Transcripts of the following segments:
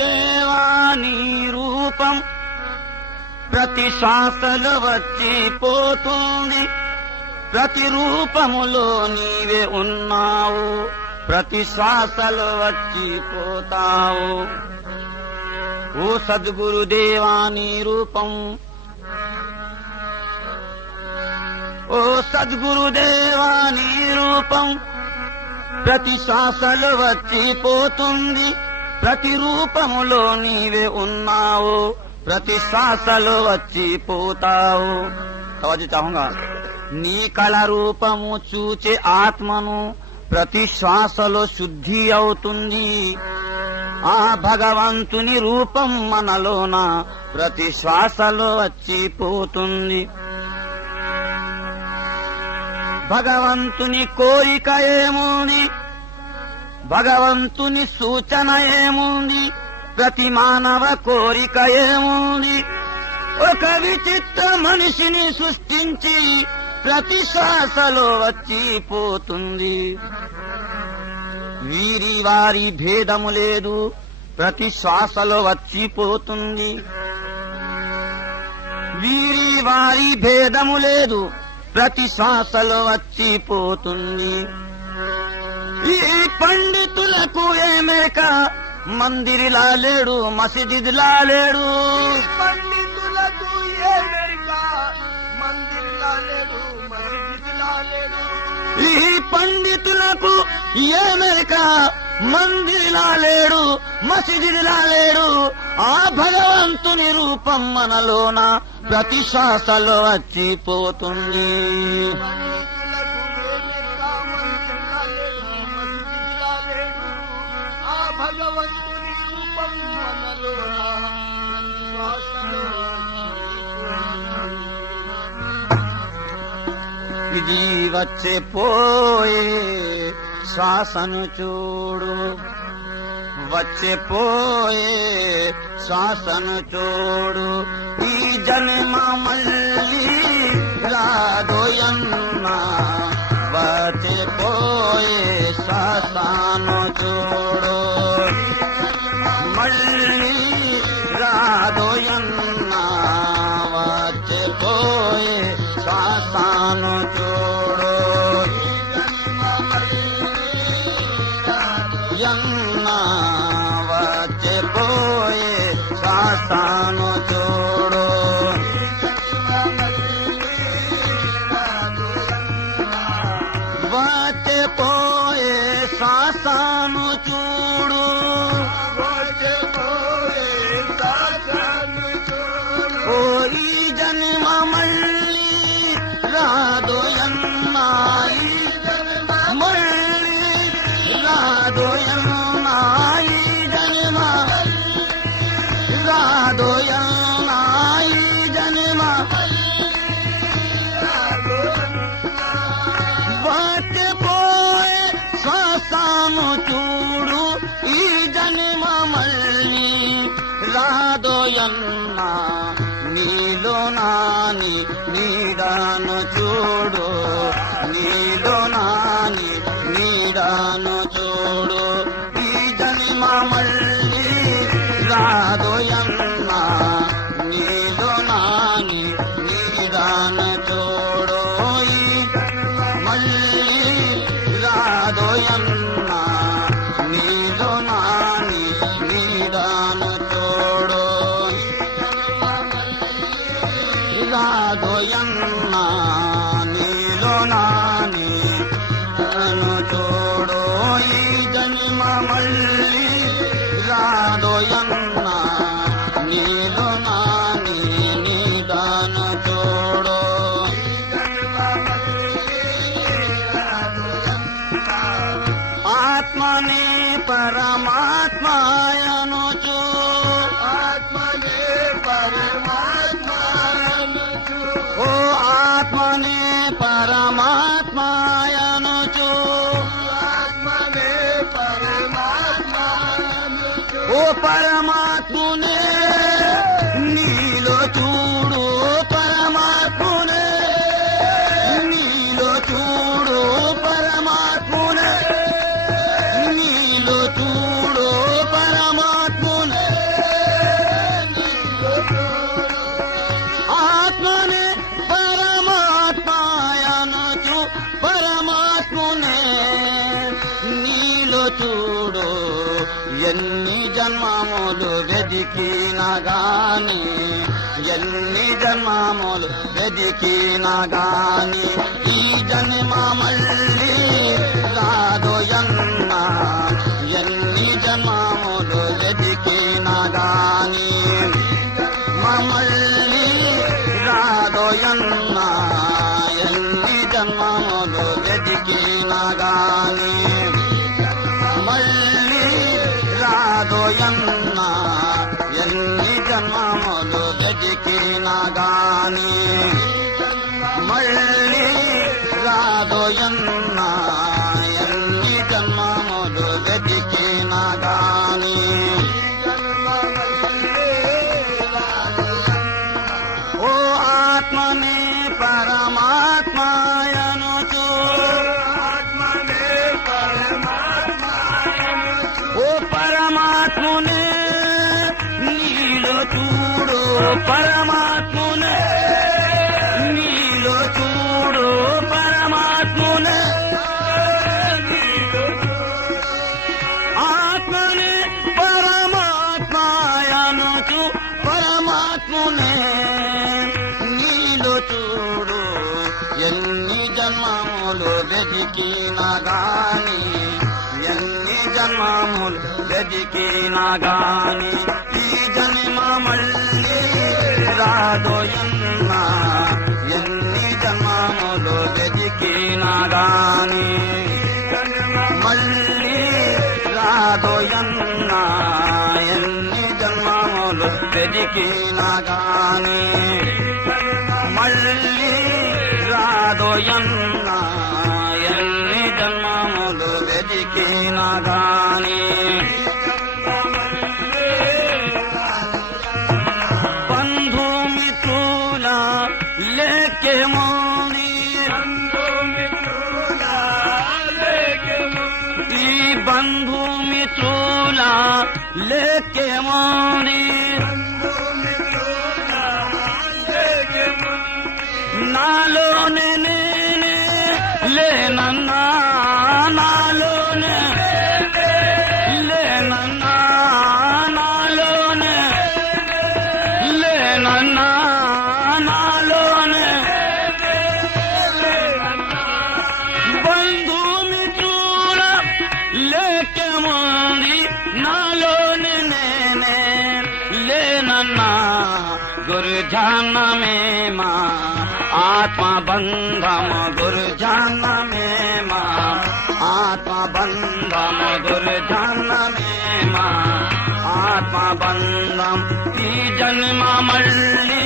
దేవాని రూపం ప్రతి శ్వాసలో వచ్చి పోతుంది, ప్రతి రూపములో నీవే ఉన్నావు, ప్రతి శ్వాసలో వచ్చి పోతావు. ఓ సద్గురుదేవాని రూపం, ఓ సద్గురుదేవాని రూపం ప్రతి శ్వాసలో వచ్చి పోతుంది, ప్రతి రూపములో నీవే ఉన్నావు, ప్రతి శ్వాసలో వచ్చి పోతావు. తవజు చాహుంగా నీ కళ రూపము చూచే ఆత్మను ప్రతి శ్వాసలో శుద్ధి అవుతుంది. ఆ భగవంతుని రూపం మనలోన ప్రతి శ్వాసలో వచ్చి పోతుంది. భగవంతుని కోరిక ఏముంది, భగవంతుని సూచన ఏముంది, ప్రతి మానవ కోరిక ఏముంది. ఒక విచిత్ర మనిషిని సృష్టించి ప్రతి శ్వాసలో వచ్చి పోతుంది. వీరి వారి భేదము లేదు, ప్రతి శ్వాసలో వచ్చిపోతుంది. వీరి వారి భేదము లేదు, ప్రతి శ్వాసలో వచ్చిపోతుంది. ఈ పండితులకు ఏమేక మందిరిలా లేడు, మసీదులా లేడు. పండితులకు ఏమేక మందిరిలా లేడు, మసీదులా లేడు. ఈ పండితులకు ఏమేక మందిరిలా లేడు, మసీదులా లేడు. ఆ భగవంతుని రూపం మనలోన ప్రతి శ్వాసలో వచ్చిపోతుంది. భగవంతుని రూపం మనలోన ఇది వచ్చే పోయే శ్వాసను చూడు, వచ్చే పోయే శ్వాసను చూడు. ఈ జన్మ మళ్ళీ రాదోయన్నా, వచ్చే పోయే శ్వాసను చూడు. మళ్ళీ రాదోయన్నా, వచ్చే పోయే శ్వాసను చూడు. యన్నా వచ్చే పోయే శ్వాసను చూడు. వచ్చే పోయే శ్వాసను చూడు. ఓ ఈ జన్మ మళ్ళీ రాదోయన్నా, మళ్ళీ రాదోయన్నా, ఈ జన్మ రాదోయన్నా, ఈ జన్మ వచ్చే పోయే శ్వాసను చూడు. ఈ జన్మ మళ్ళీ రాదోయన్నా, నీలో నాని నీడాను చూడు, నీలో నాని నీడాను చూడు. ఈ జన్మ మళ్ళీ రాదోయన్నా, నీలో నాని నీడాను చూడు. ఈ మళ్ళీ రాదోయన్నా, నీలో నాని నీడాను చూడు. రాదోయన్నా, నీలో నాని నన్ను చూడు. ఈ జన్మ మళ్ళీ రాదోయన్నా, నీలో నాని నీడాను చూడు. ఆత్మనే పరమాత్మయను చూ, ఆత్మనే పరమాత్మను చూ. ఓ ఆత్మనే పరమాత్మయను చూ. ఆత్మనే పరమాత్మను చూ. ఓ పరమాత్మునే నీలో చూడు, పరమాత్మునే నీలో చూడు, పరమాత్మునే చూడు ఎన్ని జన్మములు వెదికినా గాని ఎన్ని జన్మములు వెదికినా గాని ఈ జన్మ మళ్ళీ రాదోయన్నా ఎన్ని జన్మములు వెదికినా గాని మళ్ళీ రాదోయన్నా ఎన్ని జన్మములు వెదికినా గాని మళ్ళీ రాదోయన్నా ఎన్ని జన్మములు వెదికినా గాని మళ్ళీ రాదోయన్నా ఎన్ని జన్మములు వెదికినా గాని ఓ ఆత్మనే పరమాత్మయనుచు ఓ పరమాత్మనే నీలో చూడు పరమాత్మనే నీలో చూడు పరమాత్మనే ఆత్మనే పరమాత్మయనుచు పరమాత్మనే నీలో చూడు ఎన్ని జన్మములు వెదికినా గాని ఎన్ని జన్మములు వెదికినా గాని ఈ జన్మ మళ్ళీ రాదోయన్నా ఎన్ని జన్మములు వెదికినా గాని మళ్ళీ రాదోయన్నా ఎన్ని జన్మములు వెదికినా గాని మళ్ళీ రాదోయన్నా ఎన్ని జన్మములు వెదికినా గాని బంధుమిత్రుల లేకే మోని ఈ బంధుమిత్రుల లేకే మోని నాలోనే నేనే లేనన్నా నాలోనే లేనన్నా నాలోనే లేనన్నా నాలోనే బంధుమిత్రుల లేకమంది నాలోనే నేనే లేనన్నా గురు ధ్యానమేమా ఆత్మ బంధమ గురు ధ్యానమేమా ఆత్మ బంధమ గురు ధ్యానమేమా ఆత్మ బంధం ఈ జన్మ మళ్ళీ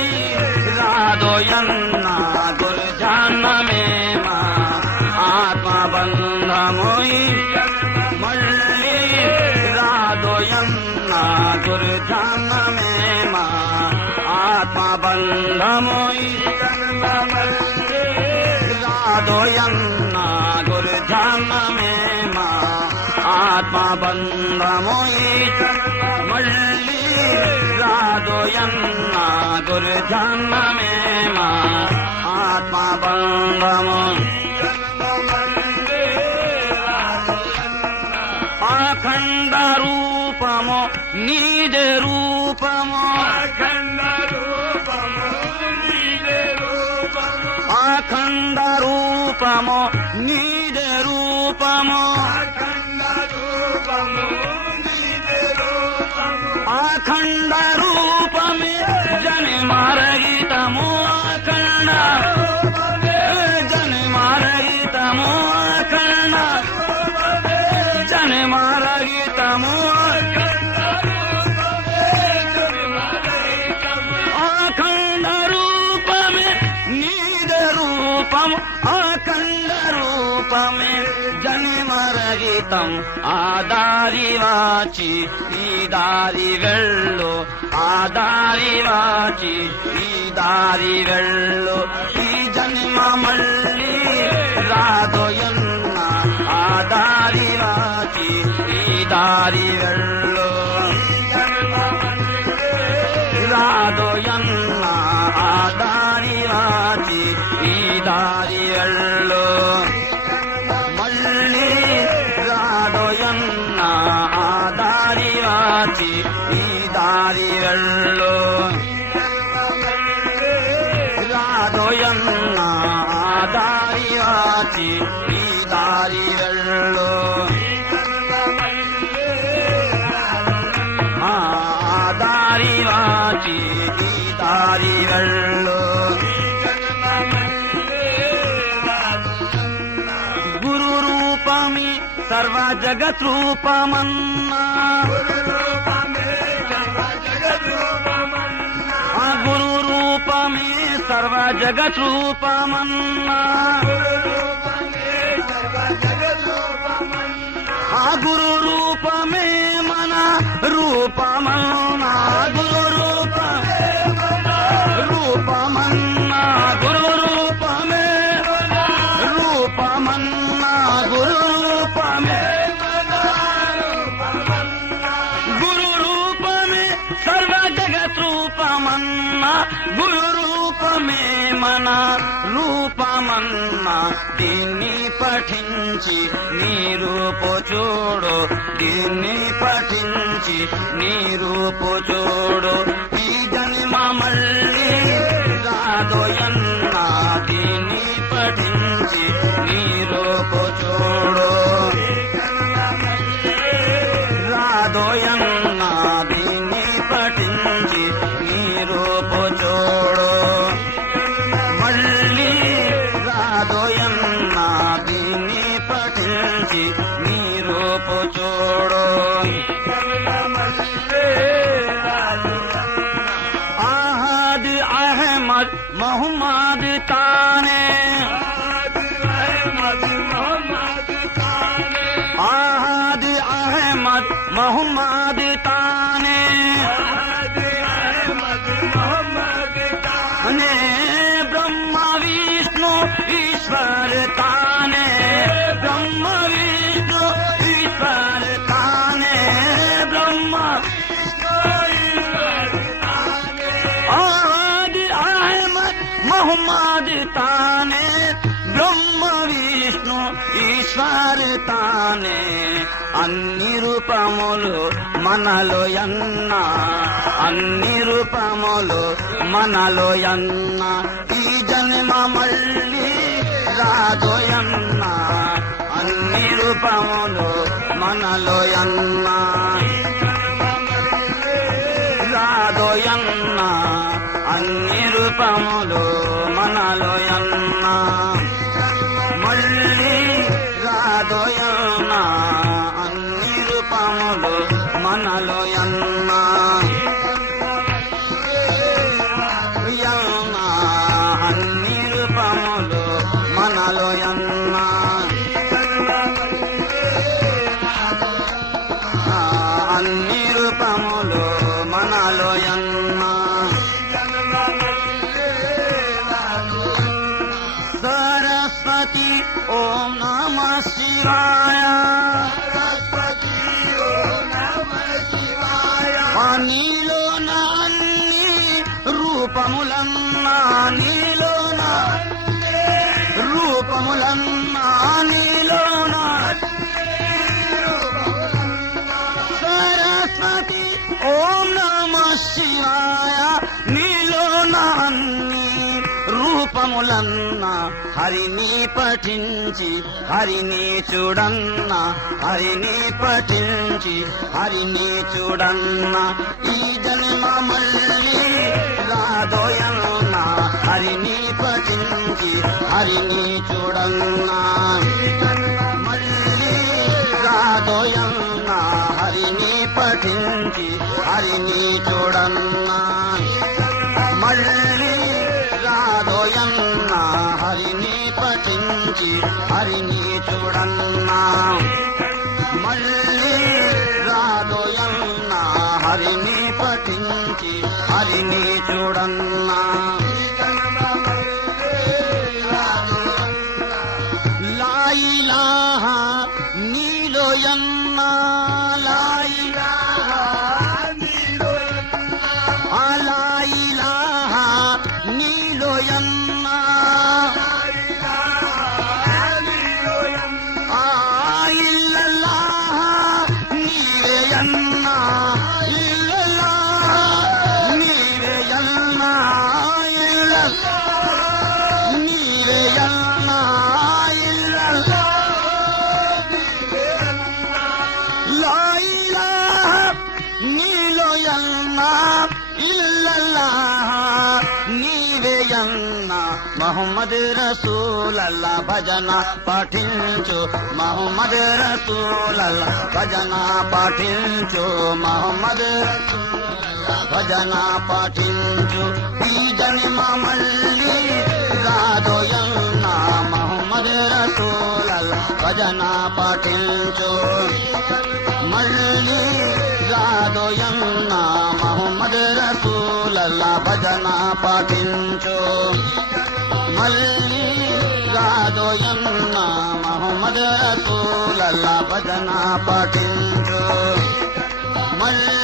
రాదోయన్నా గురు ధ్యానమేమా ఆత్మ బంధము ఈ మళ్ళీ రాదోయన్నా గురు ధ్యానమేమా ఆత్మ బంధము ఈ రాదోయన్నా గురు ధ్యానమేమా ఆత్మ బంధము ఈ మళ్ళీ రాదోయన్నా గురు ధ్యానమేమా ఆత్మ బంధము అఖండ రూపము నీదే రూపము అఖండ రూపము నీదే రూపము అఖండ రూపము నీదే రూపము అఖండ రూపము నీదే రూపము అఖండ రూపమే జన్మరహితము అఖండ జన్మరహితము అఖండ జన్మరహితము అఖండ రూపమే నీదే రూపము అఖండ రూపమే జన్మరహితం ఆ దారి వాచి ఈ దారి వెళ్ళు ఆ దారి వాచి ఈ దారి వెళ్ళు ఈ జన్మ మళ్ళీ రాదోయన్నా ఆ దారి వాచి ఈ దారి వెళ్ళు రాదోయన్నా ఆ దారి వాచి ఈ దారి వెళ్ళు మళ్ళీ రాదోయన్నా వాచి ఈ దారి వెళ్ళు ఆ దారి వాచి ఈ దారి వెళ్ళు గురు రూపమి సర్వ జగత్ రూపమన్నా గురు రూపమే సర్వ జగత్ రూపమన్నా ఆ గురు రూపమే మన రూపమన్నా గురు రూపమన్నా గురు రూపమే రూపమన్నా గురు రూపమే గురు రూపమే సర్వ జగత్ రూపమన్నా గురు రూపమే మన రూపమన్నా దీన్ని పఠించి నీ రూపు చూడు దీన్ని పఠించి నీ రూపు చూడు ఈ జన్మ మళ్ళీ రాదోయన్నా దీన్ని పఠించి నీ రూపు చూడు రాదోయన్నా దీన్ని పఠించి నీ రూపు చూడు మళ్ళీ రాదోయన్నా దీన్ని పఠించి నీ రూపు చూడు ఆహాద్ అహ్మద్ మొహమ్మద్ తానే ఆహాద్ అహ్మద్ మొహమ్మద్ తానే ने ब्रह्म विष्णु ईश्वर ताने ब्रह्म विष्णु ईश्वर ताने ब्रह्म आदि अहमद मोहम्मद ताने ब्रह्म विष्णु ఈశ్వర తానే అన్ని రూపములు మనలో యన్న అన్ని రూపములు మనలో యన్న ఈ జన్మ మళ్ళీ రాదోయన్న అన్ని రూపములు మనలో యన్న రాదోయన్న అన్ని రూపములు మనలో యన్న మళ్ళీ రాదోయన్నా అన్ని రూపములు మనలో యన్నా యన్నా అన్ని రూపములు మనలో యన్నా అన్ని రూపములు మనలో యన్నా सरस्वती ओम नमः शिवाय నీలో నాన్ని రూపములన్నా నీలో రూపములన్నా నీలో సరస్వతి ఓం నమః శివాయ నీలో నాన్ని రూపములన్నా హరిని పఠించి హరిని చూడన్నా హరిని పఠించి హరిని చూడన్నా ఈ జన్మ మళ్ళీ రాదోయన్నా హరిని పఠించి హరిని చూడన్నా మళ్ళీ రాదోయన్నా హరిని పఠించి హరిని చూడన్నా మళ్ళీ రాదోయన్నా హరిని పఠించి హరిని చూడన్నా మళ్ళీ రాదోయన్నా హరిని పఠించి హరిని చూడన్నా లా ఇలాహా నీలో యన్నా లా ఇలాహా లా ఇలాహా నీలో యన్నా ఇల్లల్లాహ్ నీవే యన్నా ఇల్లల్లాహ్ నీవే యన్నా ఇల్లల్లాహ్ నీవే యన్నా మహమ్మద్ రసూలల్లా భజన పఠించు మహమ్మద్ రసూలల్లా భజన పఠించు మహమ్మద్ భజన పఠించు ఈ జన్మ మళ్ళీ రాదోయన్న మహమ్మద్ రసూలల్లా భజన పఠించు మళ్ళీ రాదోయన్న మహమ్మద్ రసూలల్లా భజన పఠించు మళ్ళీ రాదోయన్న మహమ్మద్ రసూలల్లా భజన పఠించు మళ్ళీ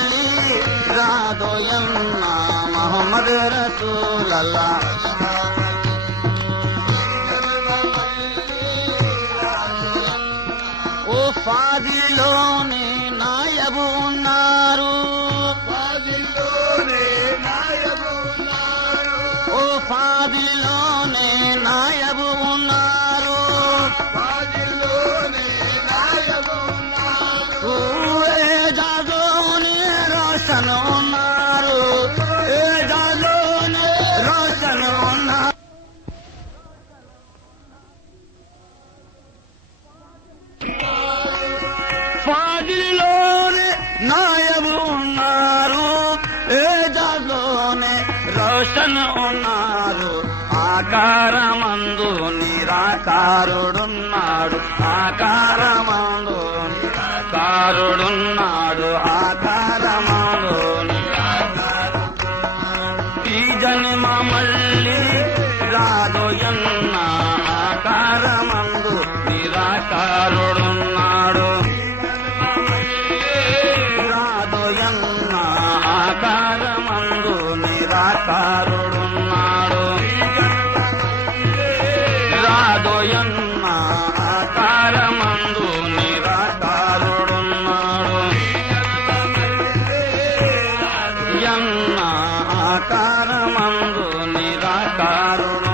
రాదోయన్న మహమ్మద్ రసూలల్లా ఓ ఫాదిలోనే నాయబు ఉన్నారు ఓ ఫాదిలోనే నాయబు ఉన్నారు ఓ ఏజాజోనే రోషన్ ఉన్నారు ఏజాజోనే రోషన్ ఉన్నారు ఫాదిలోనే నాయబు ఉన్నారు ఏజాజోనే రోషన్ ఉన్నారు ఆకారమందు నిరాకారుడున్నాడు ఆకారమందు నిరాకారుడున్నాడు ఆకారమందు ఈ జన్మ మళ్ళీ రాదోయన్న ఆకారమందు నిరాకారుడున్నాడు రాదోయన్న ఆకారమందు నిరాకారుడున్నాడు రాదోయన్న ఆకారమందు నిరాకారుడున్నాడు యన్న ఆకారమందు నిరాకారుడున్నాడు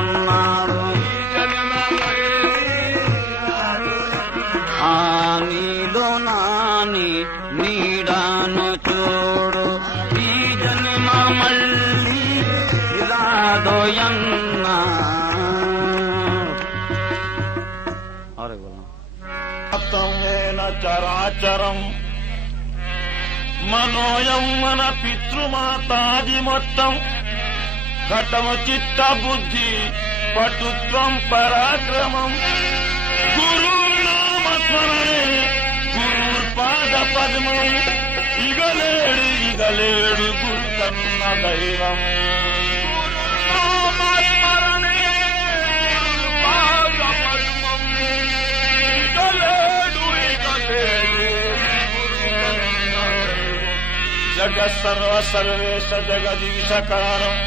ఆ నీదో నాని నీడాను చూడు ఈ జన్మ మళ్ళీ రాదోయన్న చరాచరం మనోయం మన పితృమాతాది మొత్తం ఘటము చిత్త బుద్ధి పటుత్వం పరాక్రమం గురునామస్మరణే గురుపాద పద్మం ఇగలేడు గురు కన్న దైవం గురునామస్మరణే గురుపాద పద్మం ఇగలేడు జగత్సర్వ సర్వేశ జగదీశకారం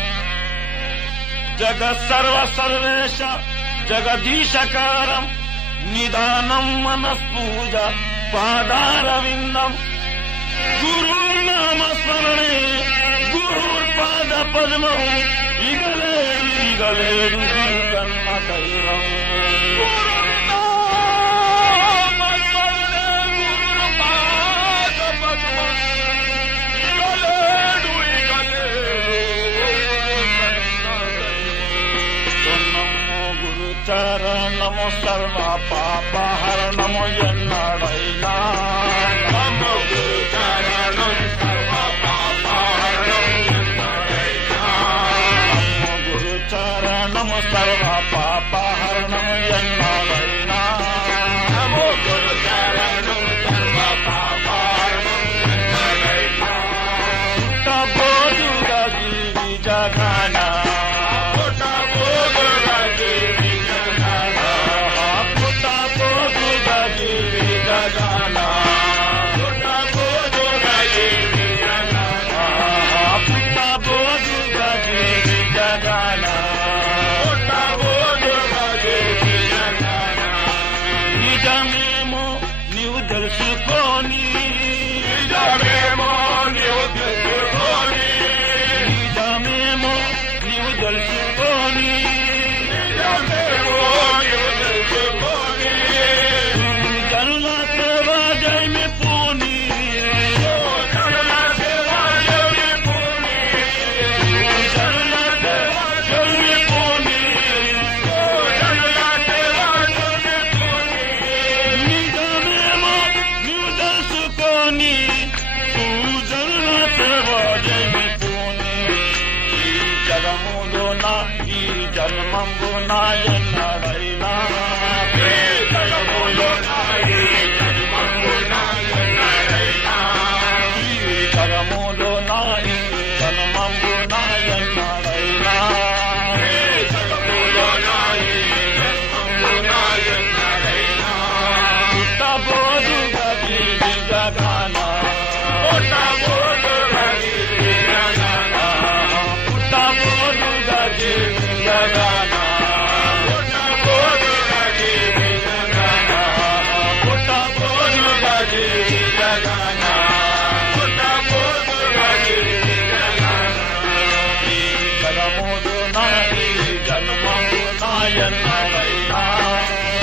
జగత్సర్వసర్వేశ జగదీశకారం నిదానం మనఃపూజ పాదారవిందం గురునామస్మరణే గురుపాద పద్మం ఇగలేడు గురు కన్న దైవం చరణము సర్వ పాపహరణము ఎన్నడైనా నమో గురు చరణం సర్వ పాపహరణం ఎన్నడైనా నమో గురు చరణము సర్వ పాపహరణము ఎన్నడైనా నమో గురు చరణం సర్వ పాపహరణం ఎన్నడైనా తబోదుగా జీవి జగనా పుట్ట పోదుగా జీవి జగనా జన్మంబున ఎన్నడైనా ఈ జగములో ఈ జన్మంబున ఎన్నడైనా ఈ జగములో ఈ జన్మంబున ఎన్నడైనా ఈ జగములో ఈ జన్మంబున ఎన్నడైనా పుట్టబోదుగా జీవించగాన పుట్టబోదుగా జీవించగాన పుట్టబోదుగా జీవించగాన పుట్టబోదుగా జీవించగాన పుట్టబోదుగా జీవించగాన పుట్టబోదుగా జీవించగాన ఈ జగములో ఈ జన్మమున ఎన్నడైనా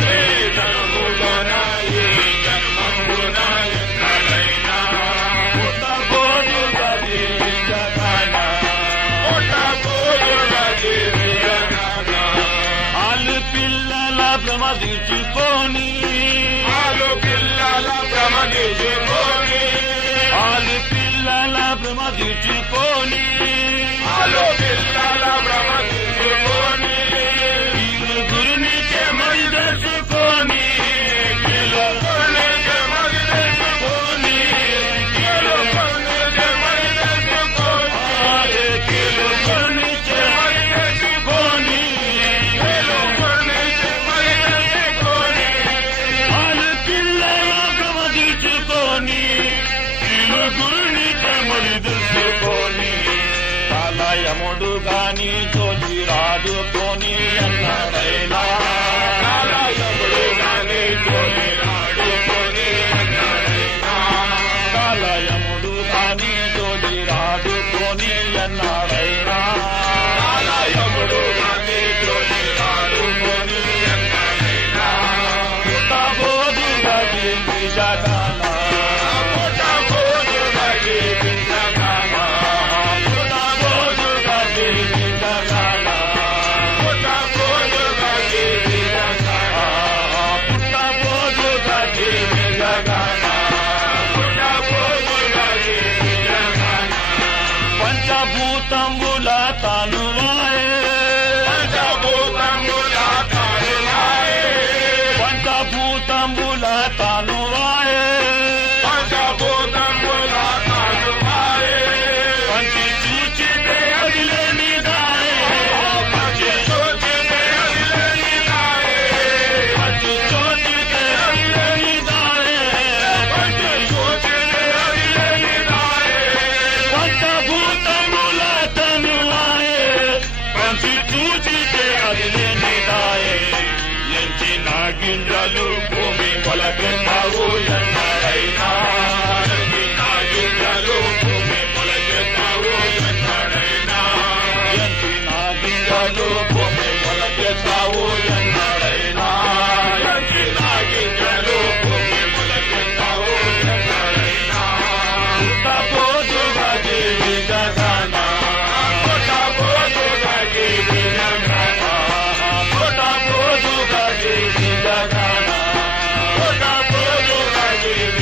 ఈ జగములో ఈ జన్మమున ఎన్నడైనా పుట్టబోదుగా జీవించగాన పుట్టబోదుగా జీవించగాన ఆలు పిల్లల ప్రమదించుకొని ఆలు పిల్లల ప్రమదించుకొని ఆలు పిల్లల ప్రమదించుకొని ఆలు పిల్లల ప్రమదించుకొని వీరు గురుని చెమరి తెలుసుకొని వీరు గురుని చెమరి తెలుసుకొని వీరు గురుని చెమరి తెలుసుకొని వీరు గురుని చెమరి తెలుసుకొని వీరు గురుని చెమరి తెలుసుకొని ఆలు పిల్లల ప్రమదించుకొని వీరు గురుని చెమరి తెలుసుకొని కాలయముడు గాని తోచి రాడుకొని అన్నాడైనా కాలయముడు గాని తోచి రాడుకొని అన్నాడైనా కాలయముడు గాని తోచి రాడుకొని అన్నాడైనా కాలయముడు గాని తోచి రాడుకొని అన్నాడైనా పుట్టబోదుగా జీవించగాన పుట్టబోదుగా జీవించగాన పుట్టబోదుగా జీవించగాన పుట్టబోదుగా జీవించగాన పుట్టబోదుగా జీవించగాన పుట్టబోదుగా జీవించగాన పంచభూతముల తనువాయే పంచభూతముల తనువాయే పంచభూతముల తనువాయే పంచభూతముల తనువాయే పంచి చూచితే అదిలేని దాయే పంచి చూచితే అదిలేని దాయే పంచి చూచితే అదిలేని దాయే పంచి చూచితే అదిలేని దాయే పంచభూతముల తనువాయే పంచి చూచితే అదిలేని దాయే ఎంచి నాగింద్రలు భూమి మొలకెత్తావు ఎన్నడైనా ఎంచి నాగింద్రలు భూమి మొలకెత్తావు ఎన్నడైనా ఎంచి నాగింద్రలు భూమి మొలకెత్తావు ఎన్నడైనా ఎంచి నాగింద్రలు భూమి మొలకెత్తావు ఎన్నడైనా పుట్టబోదుగా జీవించగాన పుట్టబోదుగా జీవించగాన పుట్టబోదుగా జీవించగాన పుట్టబోదుగా జీవించగాన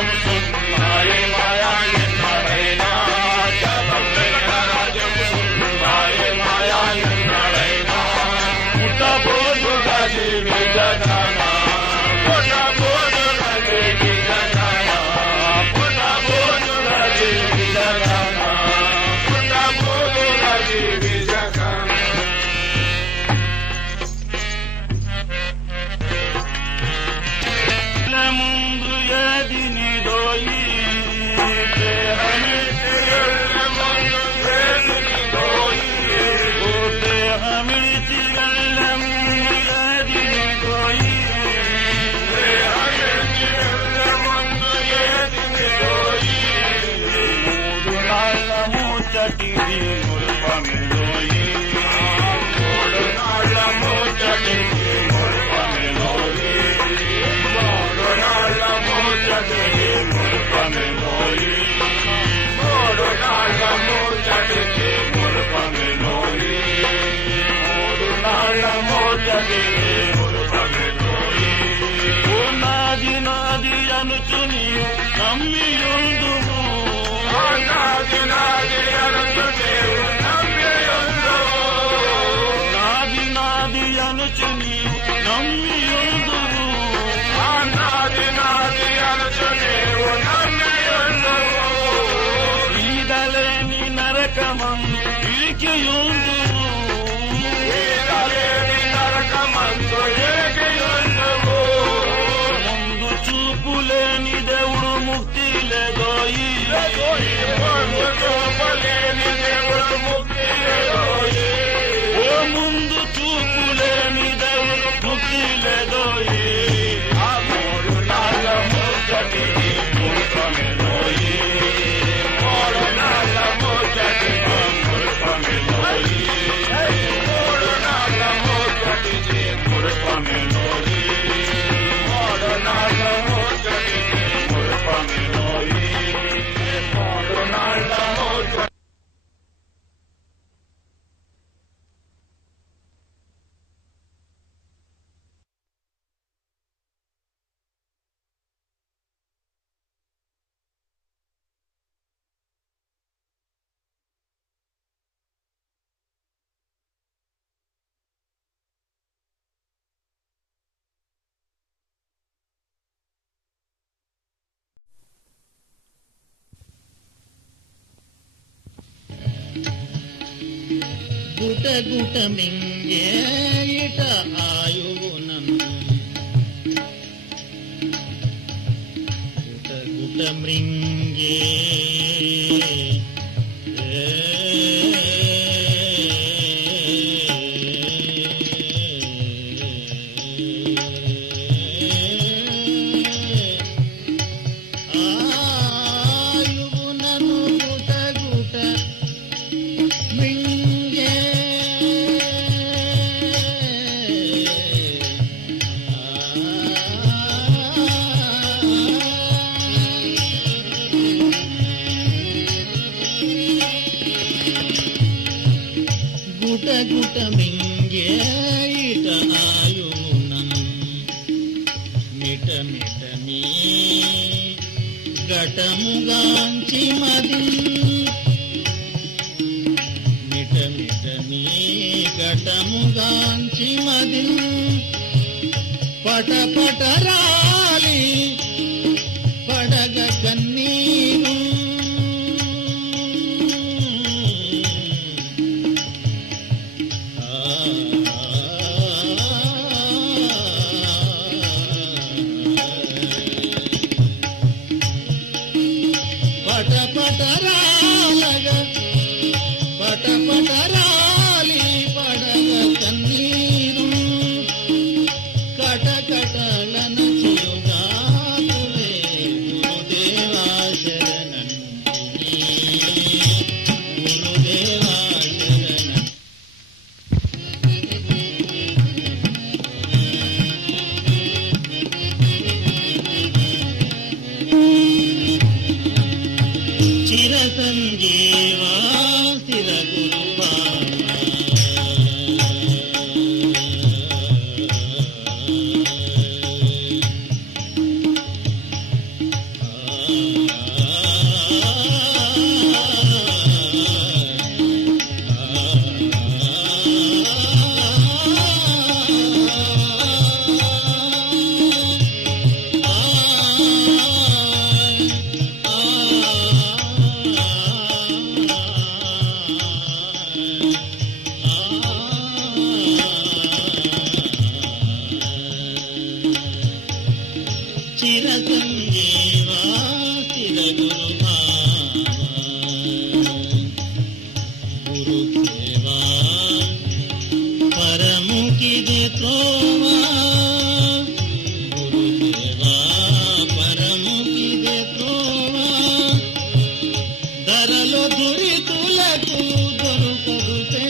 చెబుతున్నాయి మాయా ఎన్నడైనా జగమెల్లరా చెబుతున్నాయి మాయా ఎన్నడైనా పుట్టబోదుగా జీవితగానా పుట్టబోదుగా జీవితగానా పుట్టబోదుగా జీవితగానా పుట్టబోదుగా జీవితగానా ముందు ఏది నిదోయి ముచ్చటిది ముల్పమిలోయి మూడు నాళ్ళ ముచ్చటిది ముల్పమిలోయి మూడు నాళ్ళ ముచ్చటిది ముల్పమిలోయి మూడు నాళ్ళ ముచ్చటిది ముల్పమిలోయి మూడు నాళ్ళ ముచ్చటిది ముల్పమిలోయి నాది నాది అనుచు నీవు నమ్మియుందుము నాది నాది అనుచు నీవు నమ్మియుందుము నాది నాది అనుచు నీవు నమ్మియుందుము నాది నాది అనుచు నీవు నమ్మియుందుము ఈదలేని నరకమందు ఇరికియుందుము ఈదలేని నరకమందు ఇరికియుందుము ముందు చూపులేని దేవుడు ముక్తి లేదోయి ముందు చూపులేని దేవుడు ముక్తి లేదోయి ఓ ముందు చూపులేని దేవుడు ముక్తి లేదోయి ఆ మూడు నాళ్ళ ముచ్చటి ముల్పమిలోయి మూడు నాళ్ళ ముచ్చటి ముల్పమిలోయి మూడు నాళ్ళ ముచ్చటి ముల్పమిలోయి మూడు నాళ్ళ ముచ్చటి ముల్పమిలోయి మూడు నాళ్ళ ముచ్చటి గుట గుట మింగే ఇట ఆయువునను గుట గుట మృంగే ఆయువునను గుట గుట మృంగే గుట గుట మింగే ఇట ఆయువునను మిట మిట మీ ఘటముగాంచి మది మిట మిట మీ ఘటముగాంచి మది పట పట రాలి పడగ కన్నీరు పట పట రాలగ పట పట రాలి పడగ కన్నీరు కట కటలన చిరుగాకులే గురుదేవా శరణంటిని గురుదేవా శరణం చిర సంజీవా స్థిర గురువా ಗುರುದೇವಾ ಪರಮುಖಿಗೆ ತ್ರೋವಾ ಗುರುದೇವಾ ಪರಮುಖಿಗೆ ತ್ರೋವಾ ధరలో దురితులకు దొరకదుతే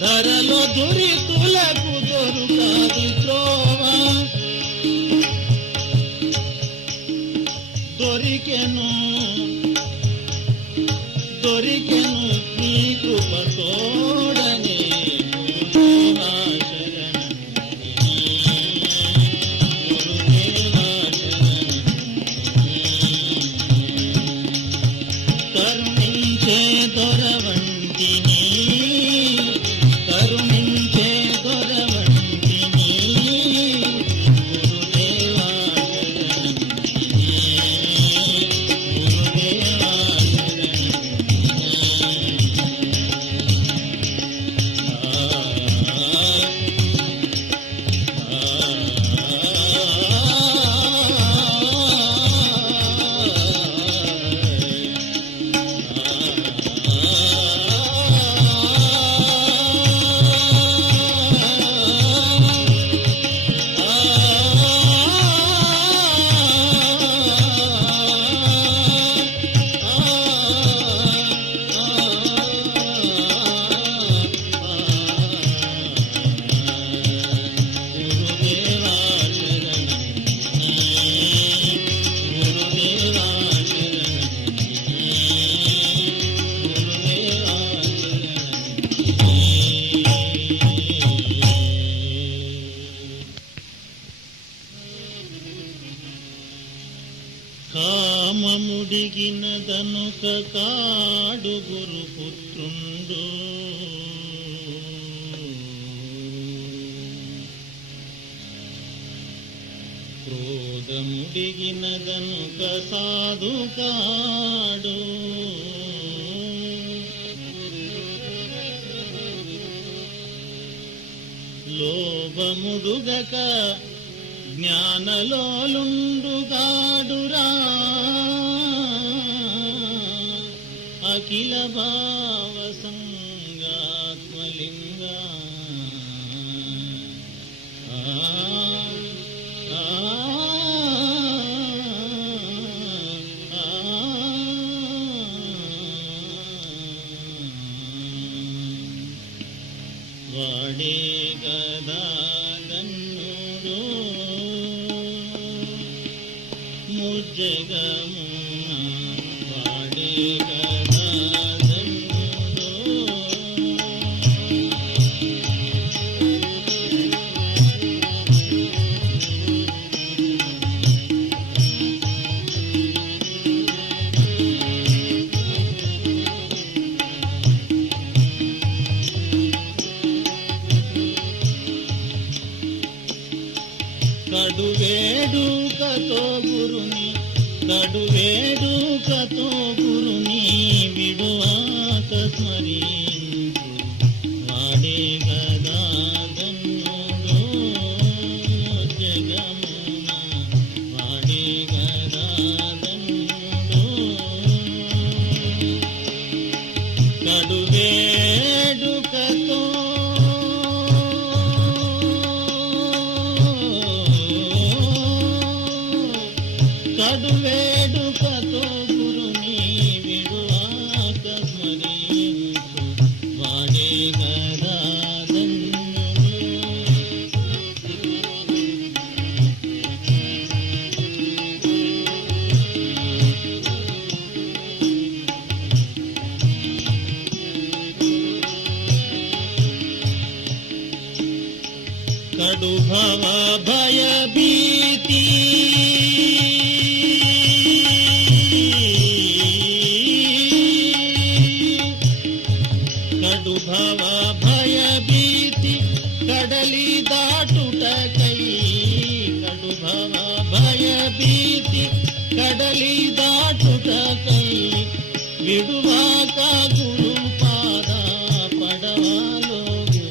ధరలో దురితులకు దొరకదు త్రోవా దొరికెను నీ కృప తోడనే గురుదేవా శరణం గురుదేవా శరణం కరుణించే దొరవంటిని కరుణించే దొరవంటిని గురుదేవా శరణం గురుదేవా కామముడిగినదనుక కాడు గురుపుత్రుండు క్రోధముడిగినదనుక సాధు కాడు లోభముడుగక జ్ఞానలోలుండుగాడురా అఖిల భావ సంగాత్మలింగ వాడే గదా ధన్యుడు ముజ్జగమున వాడే గదా ధన్యుడు కడువేడుకతో గురుని విడువాక స్మరించు వాడే గదా ధన్యుడు జగమున వాడే గదా ధన్యుడు కడువేడుకతో కడువేడుకతో గురుని విడువాక స్మరించు వాడే గదా ధన్యుడు కడు భవ భయ భీతి కడు భవ భయ భీతి కడలి దాటుటకై కడు భవ భయ భీతి ಕಡಲಿ ದಾಟುಟಕೈ విడువాక గురు పాద పడవలో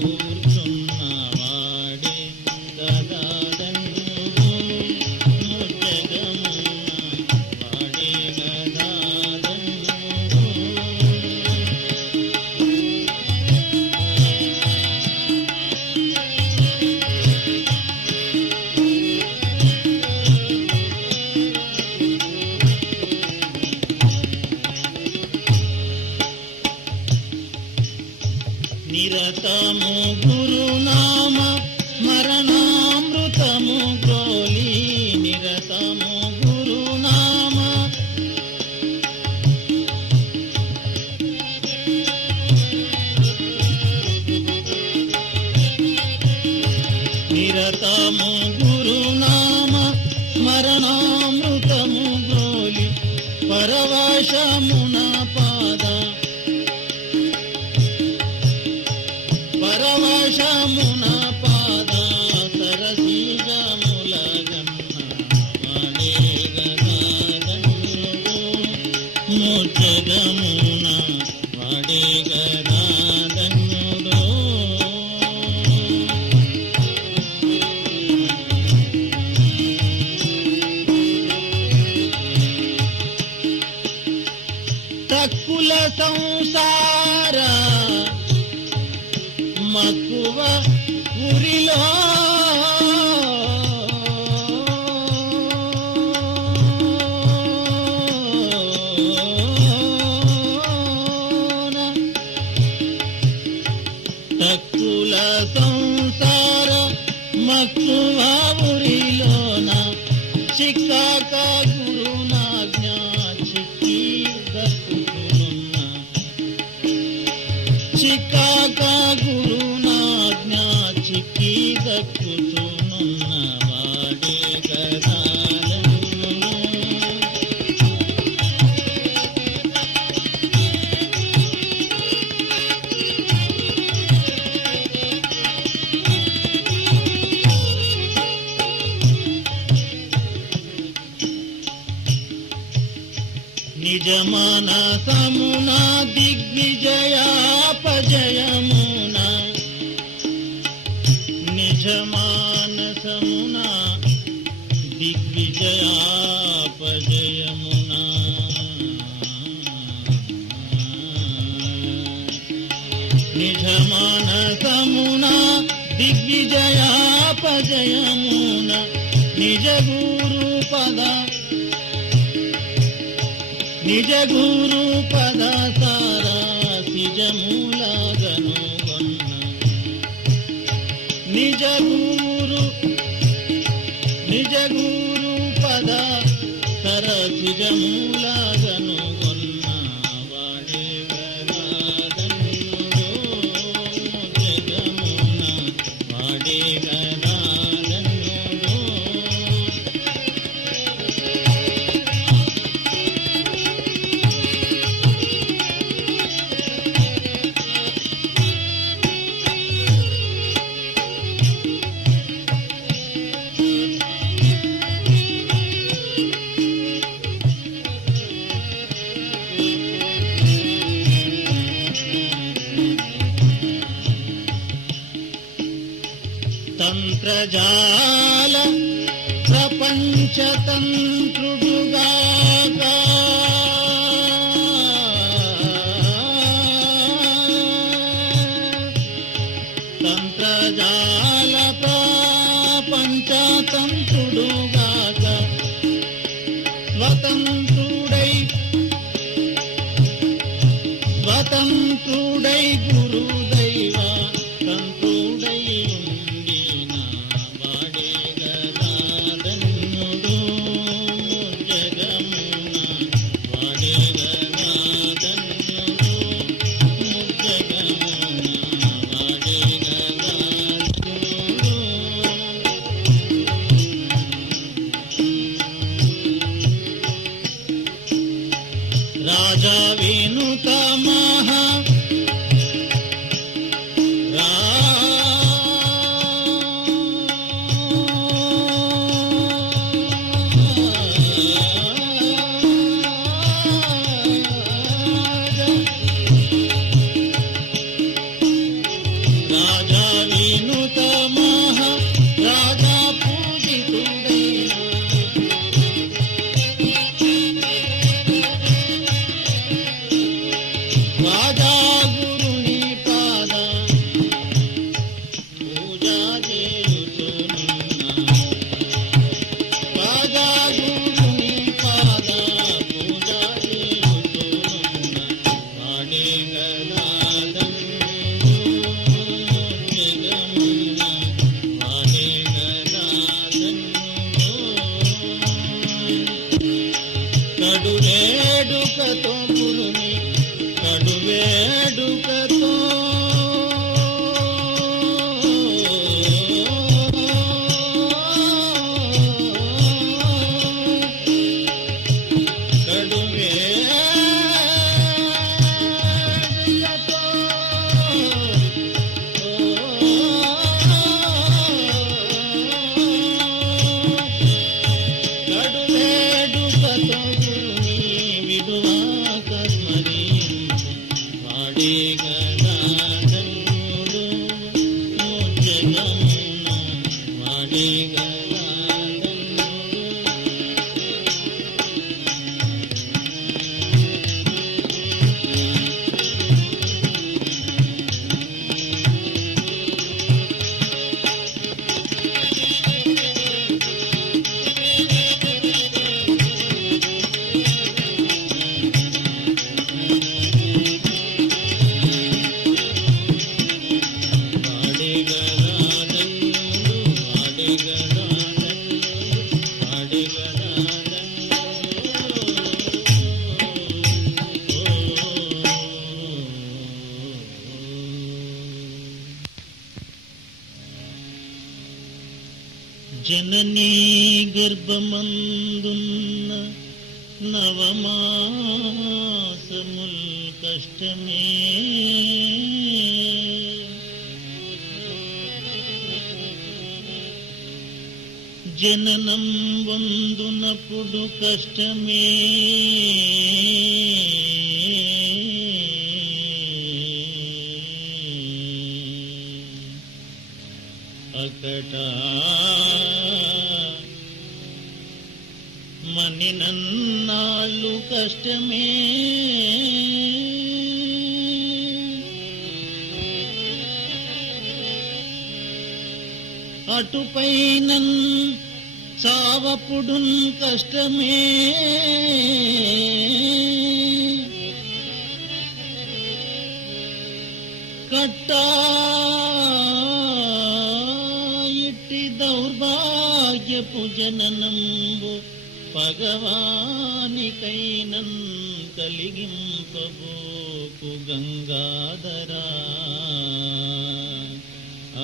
కూర్చున్నవాడే గదాదన్నుడు ముజ్జగమున వాడే గదాదన్నుడు. నిరతము గురునామ మరణామృతము గ్రోలి నిరతము గురునామ నిరతము గురునామ స్మరణామృతము గ్రోలి పరవశమున పాద పరవశమున పాద సరసిజములగన్న వాడే గదాదన్నుడు ముజ్జగమున వాడే గదాదన్నుడు. తక్కుల సంసార మక్కువ ఉరిలో తక్కుల సంసార మక్కువ ఉరిలోన శిక్షాక గురునాజ్ఞా చిక్కి దక్కుతున్న చిక్కాక గురునాజ్ఞా చిక్కి దక్కుతున్న వాడే గదాదన్నుడు. నిజ మనసమున దిగ్విజయాపజయమున నిజ మానసమున దిగ్విజయాపజయమున నిజ మానసమున దిగ్విజయాపజయమున నిజ గురు పద నిజ గురు పద సారా సిజమూలగనుగొన్న నిజ గురు పద సర సిజమూలగనుగొన్న వాడే గదాదన్నుడు ముజ్జగమున వాడే గదాదన్నుడు. తంత్రజాల ప్రపంచతంత్రుడుగాక తంత్రజాల ప్రపంచతంత్రుడుగాక స్వతంత్రుడై గురుదైవ తంత్రుడై ఉండిన వాడే గదాదన్నుడు ముజ్జగమున వాడే గదాదన్నుడు ముజ్జగమున వాడే గదాదన్నుడు. రాజా వినుత మహా వేడుకతో గురుని కడు వేడుకతో కడు జననీ గర్భమందున్న నవమాసముల్ కష్టమే జననం వందునప్పుడు కష్టమే అకట మనినన్నాళ్ళు కష్టమే అటుపైనన్ చావపుడున్ కష్టమే కట్టా ఇట్టి దౌర్భాగ్యపు జననంబు భగవానికైనన్ కలిగింపబోకు గంగాధరా ఆ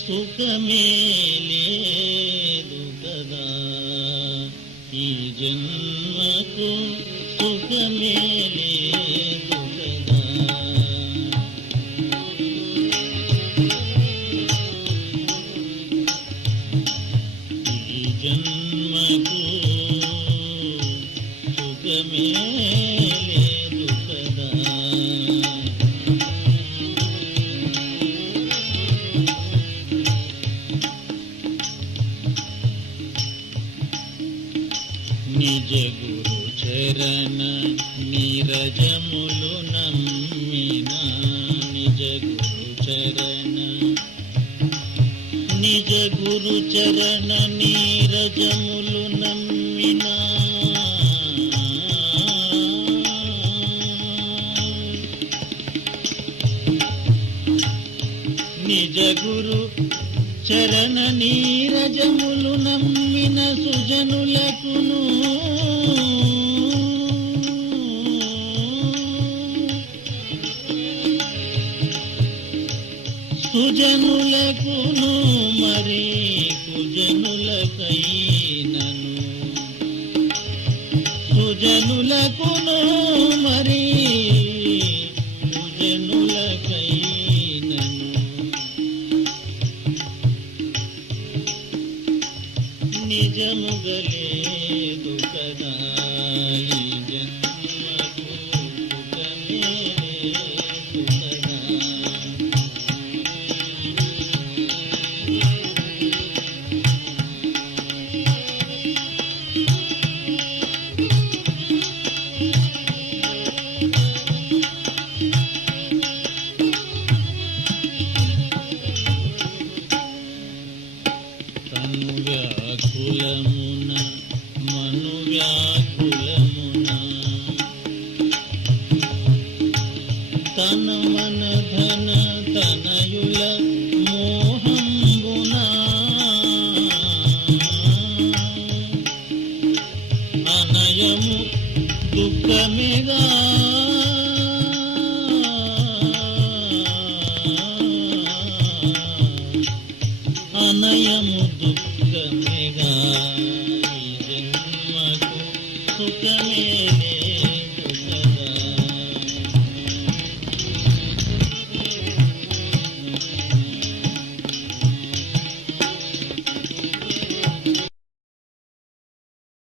సుఖమే లేదు కదా ఈ జన్మకు సుఖమే లేదు కదా ఈ జన్మకు సుఖమే లేదు కదా నిజ గురు చరణ నీరజములు నమ్మిన నిజ గురు చరణ నీరజములు నమ్మిన నిజ గురు చరణ నీరజములు నమ్మిన సుజనులకును సుజనులకును మరి కుజనులకైనను సుజనులకును మరి కుజనులకైనను నిజముగలేదు కదా ఈ జన్మకు సుఖమే లేదు కదా తను వ్యాకులము అనయము దుఃఖమేగా